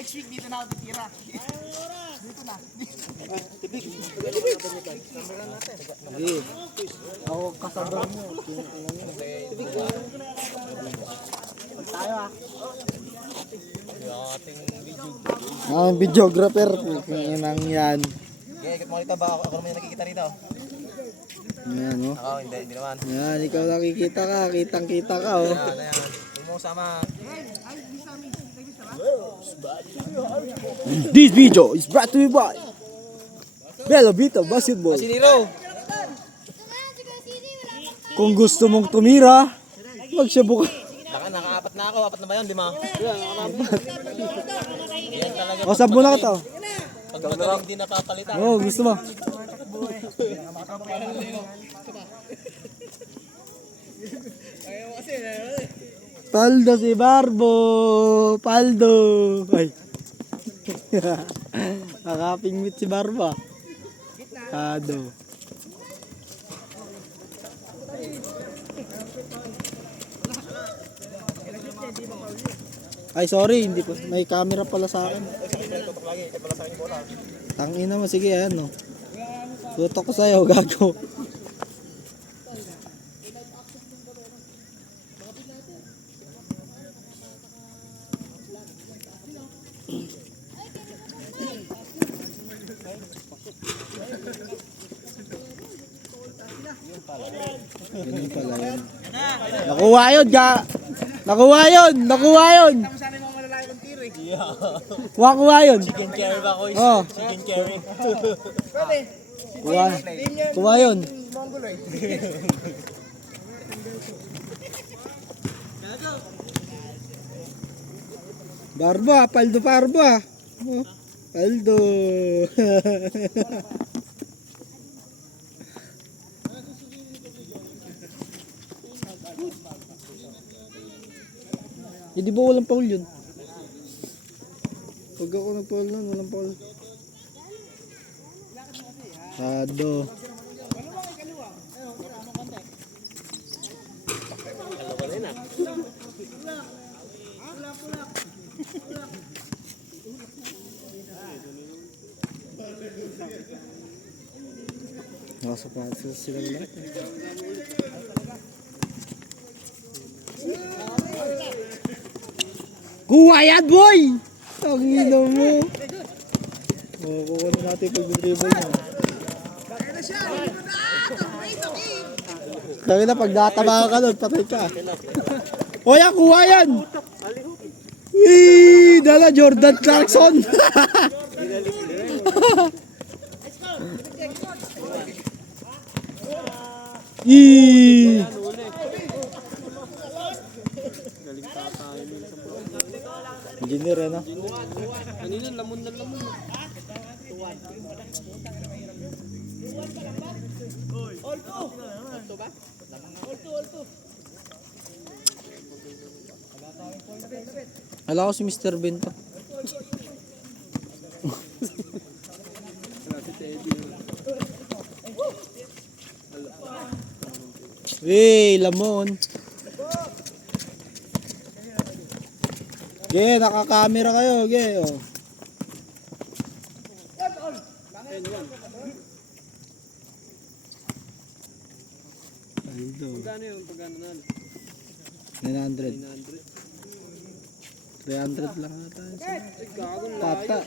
Next week dito na ako titira. Dito na. Sige. Ako kasabang mo. Tayo ah. Ang videographer. Inang yan. Okay, ikot mo rito ba? Ako naman yung nakikita rito. Yan oh. Ako, hindi naman. Yan, ikaw nakikita ka. Kitang-kita ka oh. Ayan. Huwag mo sama. This video is brought to you by Bella Vita Basketball. Siniro! Kung gusto mong tumira, magsyabu ka. Naka-apat na ako. Apat na ba yun? 5? Yan talaga. O, sab mo na ka to. Pag magaling di napapalitan. Oo, gusto mo. Paldo si Barbo. Paldo. Ay. Nakapingwit si Barba. Kado. Ay, sorry, hindi po. May camera pala sa akin. Tangina mo, sige, ano. Tutok ko sa'yo, gago. Ganun pala yun. Nakuha yun, nakuha yun, nakuha yun. Sana yung mga malalaki kong tiro eh. Kuha yun. Chicken carry ba ko? Oh, Chicken carry. Pwede. kuha yun. Mongol eh. Barba, paldo barba. Oh, paldo. Hindi ba walang paul yun? Pag ako nag-paul nun, walang paul. Kado. Nakasapatos sila lahat. Kuha yan, boy! Ang ina mo. Oh, kuha na natin pag-dribble niya. Kaya na, pag natama ka nun, patay ka. O yan, kuha yan! Wee! Dala, Jordan Clarkson! Eee! Engineer eh, no? Kanina, lamon na lamon. Ala ko si Mr. Bento. Hey, lamon. Ge, naka-camera kayo, ge. Oh. Magkano yung pagkano na? 900. 300 lang ata. Pata.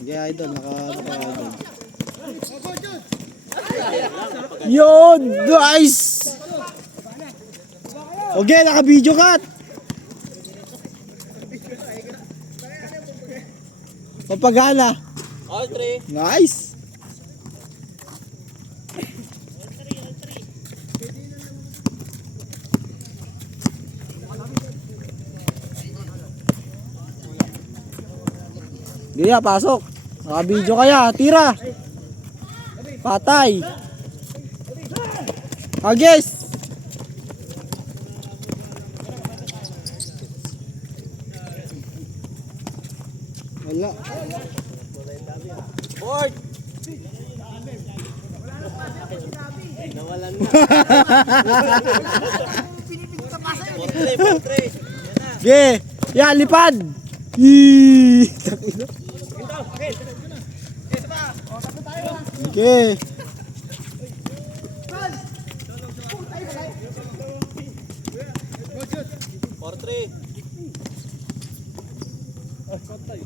Ge, idol, naka-idol. Yun! Nice! Okay, naka-video cut! Mapagana. All 3. Nice! Gaya, pasok. Naka-video kaya, tira. Patay. Agis. Wala. Board! Nawalan na. Pinipig sa pasa yun. 4-3. Ge, Yan, lipad! Yee! Takina. Okay. 4-3.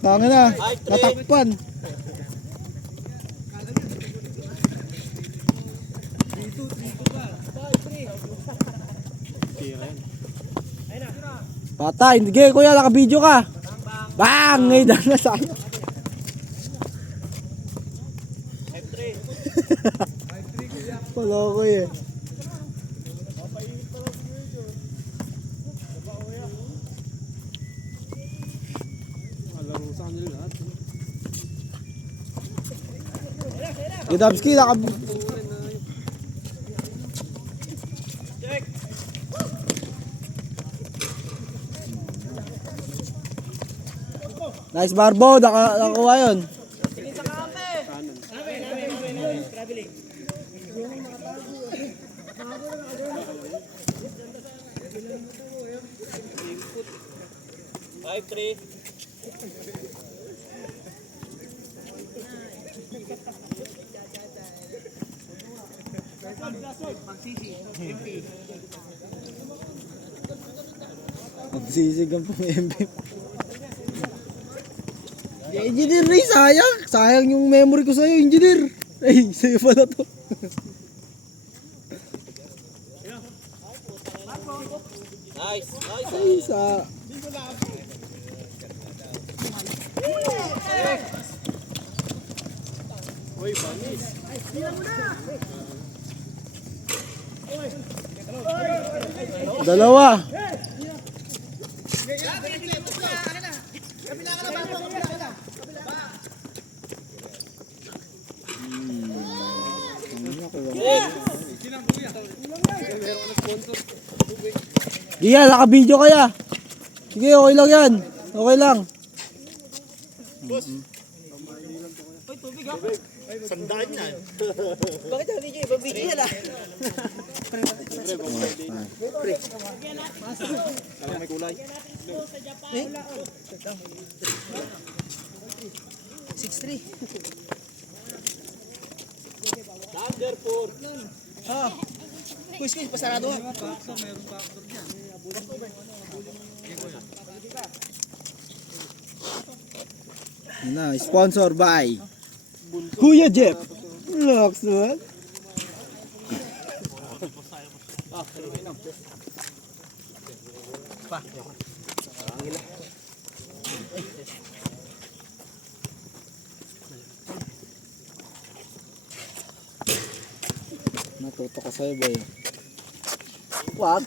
Tanga na. Natakpan. Patay. Sige, kuya. Naka-video ka. Bang! Ngayon na sayang. 5-3. Wala ko eh. Alam mo sa kanila lahat. Gidabski, naka... Check. Nice Barbo. Nakakuha yun. Kanan. 5-3. Magsisig ang pang-MP. Engineer Ray, sayang. Sayang yung memory ko sa'yo, engineer. Ay, sa'yo pala to. Nice. Nice. Ay, sa... Uy, panis. Dalawa. Iya, naka-video kaya. Sige, okay lang yan. Okay lang. Bakit hindi niyo ibabigyan yan ah? Alam may kulay. 6-3. Number 4. Ah. Quiz, pasarado. Yun na, sponsor by Kuya Jeff. Looks naman. Natuto ka sa'yo ba yun? What?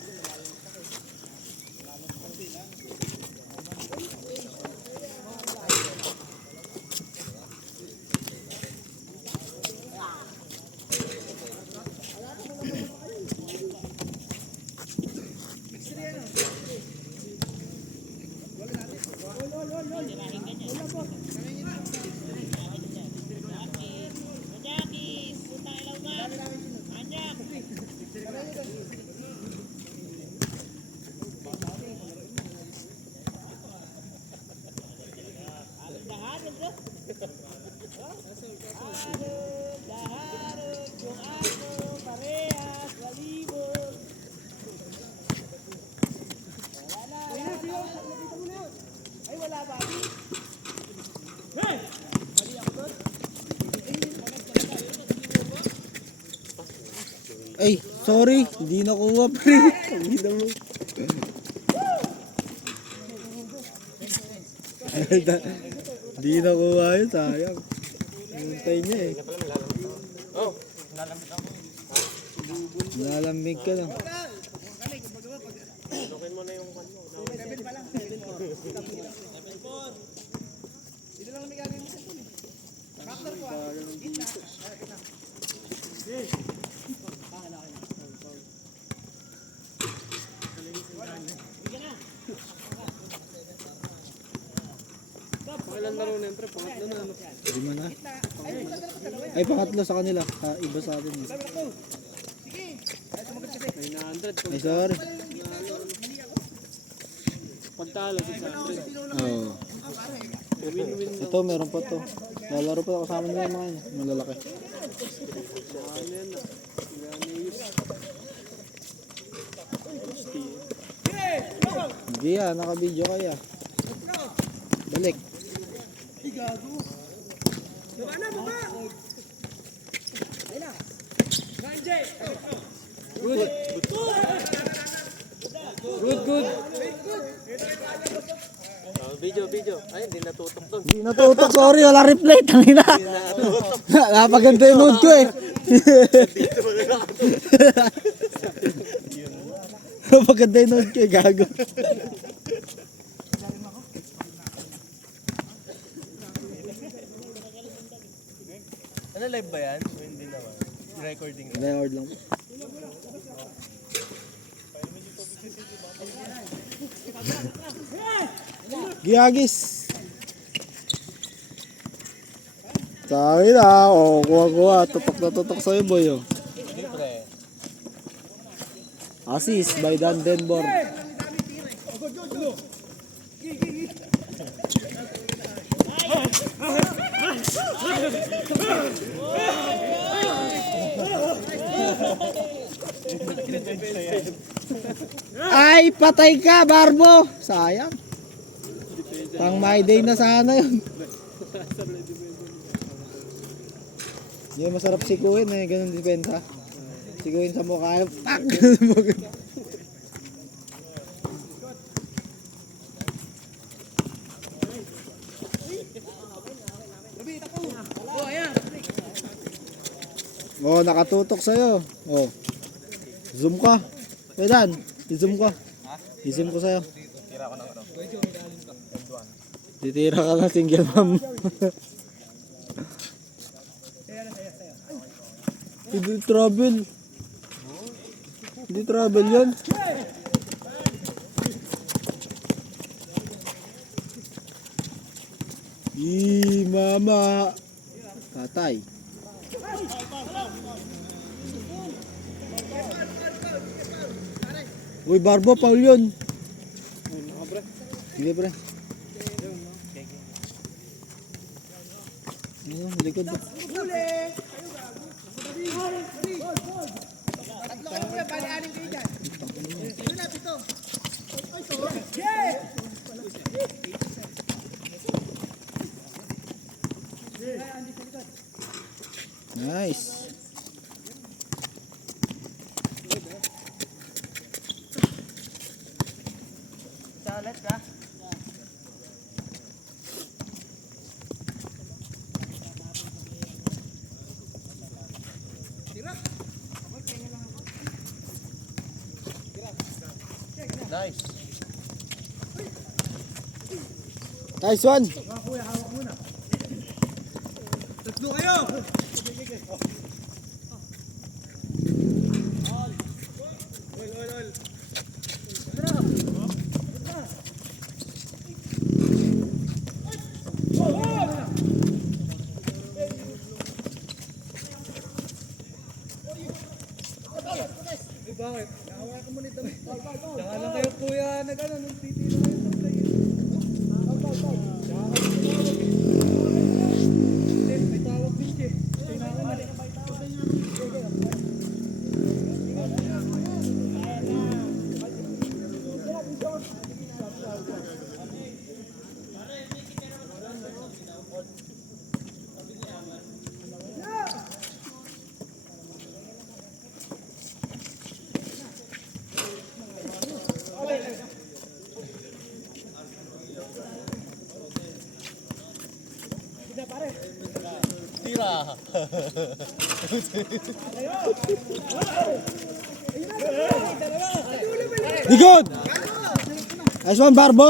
Ay, sorry, hindi nakuha pre. Hindi na mo. Hindi nakuha yun, sayang. Hintay niya eh. Oh. Nalamig ka lang. Lokin mo na yung ano. Ilan laro na yun, pre? Pangatlo na. 5 na. Ay, pangatlo sa kanila. Iba sa atin. 900. Ay, sorry. Pagtalo, 600. Oo. Win-win lang. Ito, meron pa to. Lalaro pa kasama nila yung mga yun. Malalaki. Ano yan na? Ganius. Hindi ah, naka-video kaya. Balik. Good. Good. Video. Ay, hindi natutok to. Hindi natutok, sorry. Wala replay. Tangina. Napaganda yung mood ko eh. Napaganda yung mood ko eh. Gago. Ano live ba yan? O hindi naman? Recording. Record lang. Giyagis. Sabi na, kuha. Tutok na tutok sa'yo, boy. Oh. Assist by Dan Denborn. Ay, patay ka, Barbo! Sayang. Pang my day na sana yun. Hindi masarap sikuin eh, ganun depensa. Sikuin sa mukha, pak! Oh, nakatutok sa'yo. Oh. Zoom ka. Kailan? I-zoom ka. I-zoom ko sa'yo. Titira ka ng single mom. Hindi travel. Hindi travel yun. Mama. Patay. Uy, Barbo, Paul yun. Sige, pre. Ano, likod. Nice. Salat ka? Nice. Nice one. Tatlo kayo! Bakit? Nakawa ka mo nito. Saka lang kayo kuya, nag-ano, nung titira kayo sa play. May tawag din siya. Tira. Di good. Nice one, Barbo.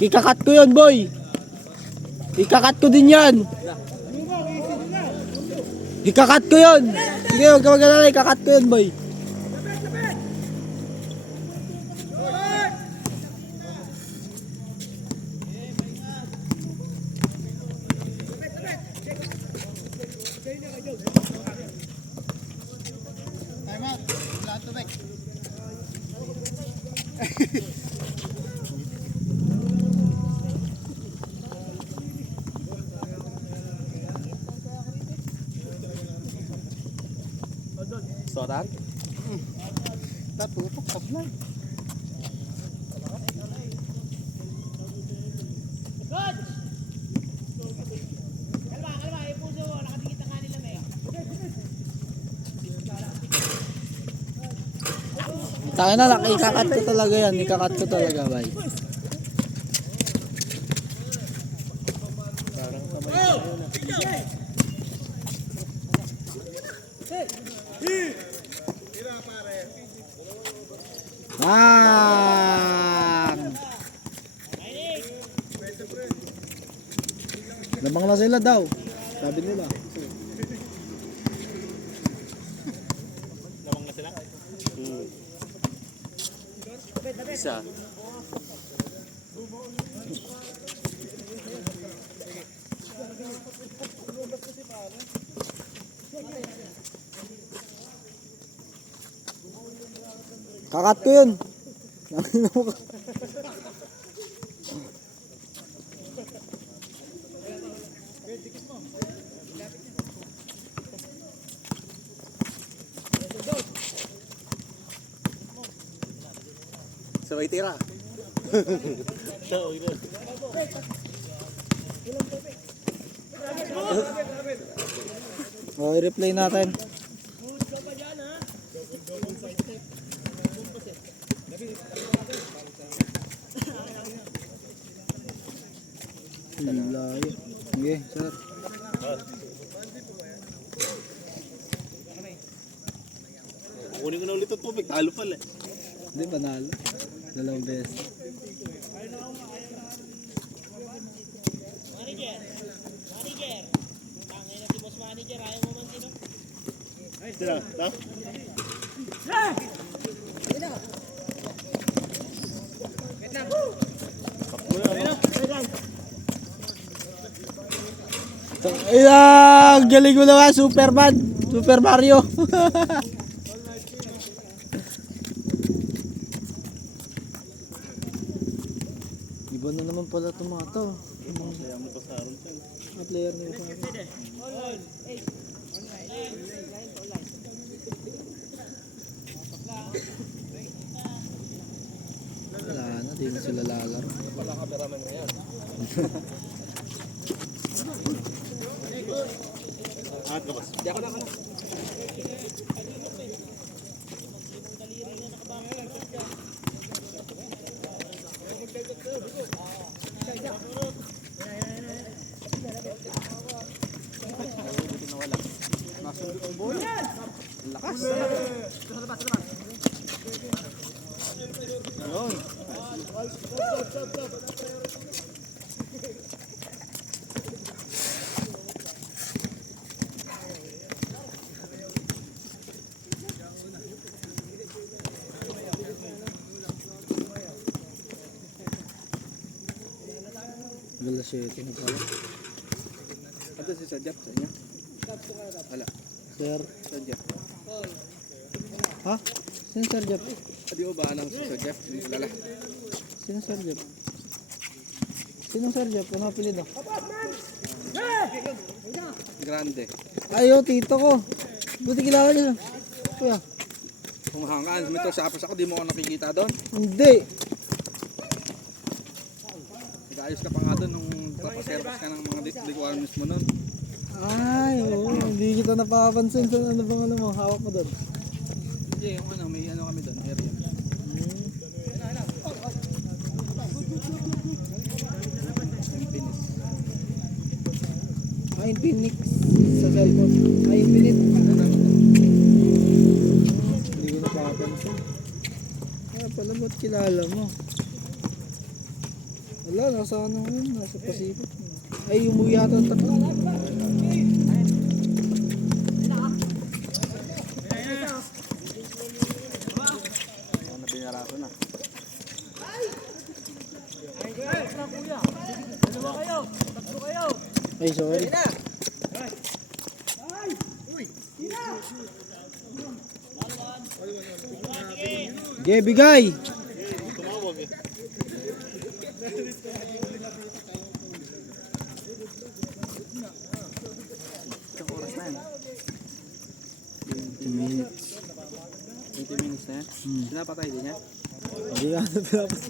Ikakat ko yun, boy. Ikakat ko din yan. Ikakat ko yun. Sige, huwag ka mag-alala. Ikakat ko yun, boy. Sotan? Natutok, sablay. Taka na lang, ikakat ko talaga yan. Ikakat ko talaga, bay. Parang kamay na yun ah. Bang! Labang na sila daw. Sabi nila. Lamang na sila? Isa. Kakat ko yun. Sabay tira. O, i-replay natin. Layo. Sige, sir. Kunin ko na ulit ang tubig. Talo pala eh. Hindi, panalo. Dalawang beses. Tira. Tap. Ay, galing mo naman, Superman. Super Mario. Iba na naman pala tumato. Kaya mo pa sa aron ka. Ang player na isa. Wala na, di na sila lalaro. Wala cameraman ngayon. Angat ka, boss. Di ako na. Gala 7 na pala. Ito si Sajap sa inyo? Wala. Sir. Sajap. Ha? Sino Sir Jeff? Adi mo ba anong si Sajap? Hindi kilala. Sino Sir Jeff? Sino Sir Jeff? Ano apelido? Grande. Ayo, tito ko. Buti kilala niyo. Kuya. Kung hangaan, may sapos ako, di mo ako nakikita doon. Hindi. Nag-ayos ka pa nga doon nung papaservice ka ng mga requirements mo noon. Ay, oo. Hindi kita napapansin. Sa ano bang ano mo? Hawak mo doon. Hindi, yung ano, may ano kami doon, area. Infinix. Ay, Infinix. Sa cellphone. Ay, Infinix. Hindi ko napapansin. Kaya pala ba't kilala mo? Wala, nasa ano yun? Nasa Pacific. Ay, umuwi yata ang tatlo. Ano, binaraso na. Ay, sorry. Ge, bigay! minutes. 20 minutes na yan. Pinapatay din yan. Hindi ka na tapos.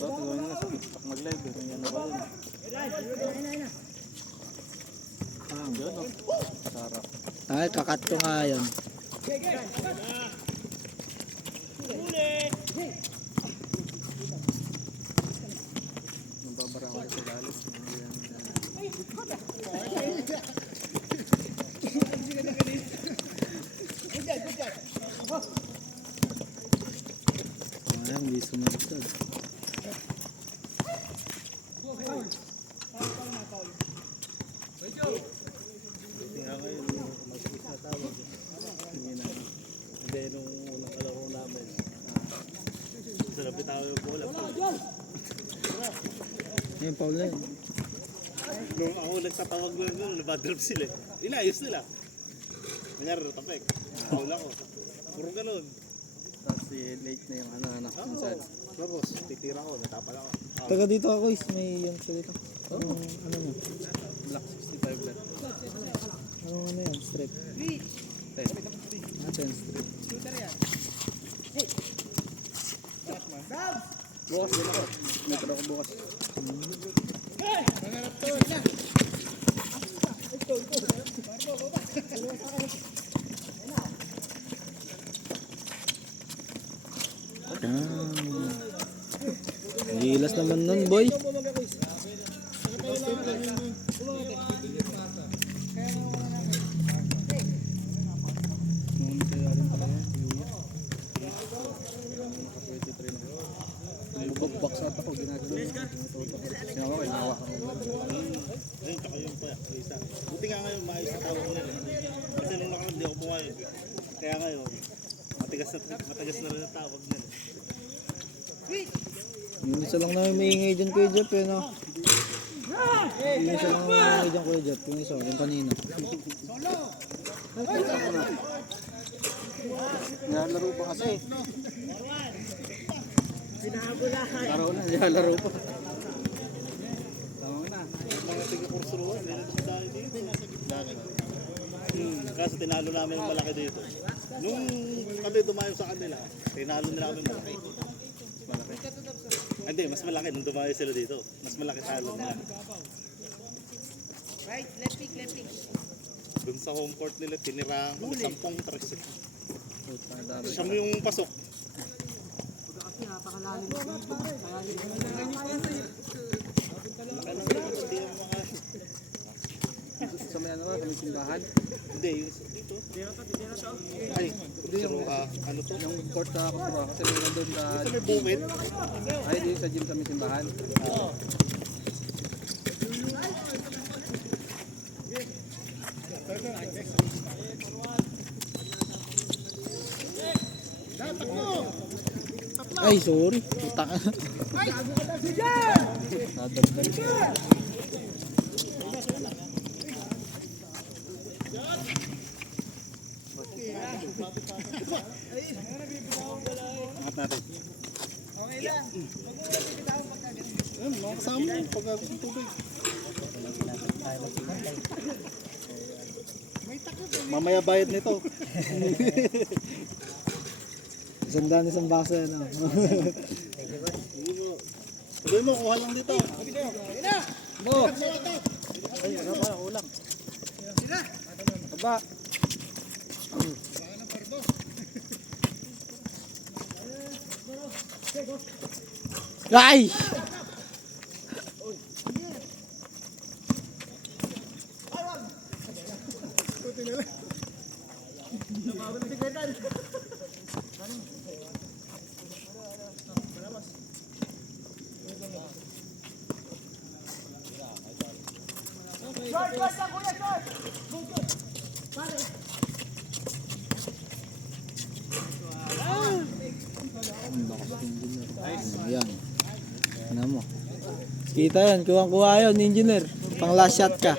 Ba't gawin na sa TikTok mag-live eh. Ganyan na ba yun? Yun oh. Sarap. Ay, kakat ko nga yan. Yung babara ko sa galit. Ay, hindi sumunod. Tingnan ngayon, mag-is na tawag. Hindi na. Hindi, nung unang kalaro namin. Sarap itaw yung bola. Ayun, Paul na yun. Nung ako nagtatawag mo yun, nabadrop sila. Inayos nila. Kanyari, natapek. Paul ako. Puro ganun. Tapos late na yung anak minsan. Tapos, titira ko, natapal ako. Taga dito ako is, may yan sa dito. Anong ano mo? Black 65 lang. Anong ano yan? Strip. Natin strip. Bukas din ako. May pala ako bukas. Gilas naman nun, boy. Noon kaya rin pala yan. Naka-23 na. Nag-box out ako. Ginagawa. Sinawa ko, inawa ko. Ayun, tsaka yung pa, isa. Buti nga ngayon, maayos na tawag nila. Kasi nung nakaraan, di ako pumayag. Kaya ngayon, matigas na rin ang tawag nila. Yung isa lang namin maingay dyan, Kuya Jeff, eh, no? Yung isa lang namin maingay dyan, Kuya Jeff. Yung isa, yung kanina. Nilalaro pa kasi. Laro na, nilalaro pa. Tama na. Mga tiga-kursuruan, hindi na sa dahil dito. Kaso tinalo namin yung malaki dito. Nung kami dumayo sa kanila, tinalo nila kami malaki. Malaki. Hindi, mas malaki nung dumayo sila dito. Mas malaki talo na. Right, left pick, left pick. Dun sa home court nila, tinirahan ko 10-3. Madami. Siya mo yung pasok. Kasi napakalalim dito. Kaya Hindi yung mga... Sa may ano, sa may simbahan. Hindi, yung dito. Ay, hindi yung... ano to? Yung court sa Kapura. Kasi may nandun sa... Sa may bukid. Ay, di sa gym sa may simbahan. Ay, sorry. Puta ka. Nadagdag. Angat natin. Ayun, mga kasama mo. Pagkagod ng tubig. Mamaya bayad nito. Isang baso yan, no? Sabi mo, kuha lang dito. Bo! Ay, ano pa, ulang. Aba! Ay! Ayan. Ano mo? Kita yan, kuha-kuha yun, engineer. Pang last shot ka.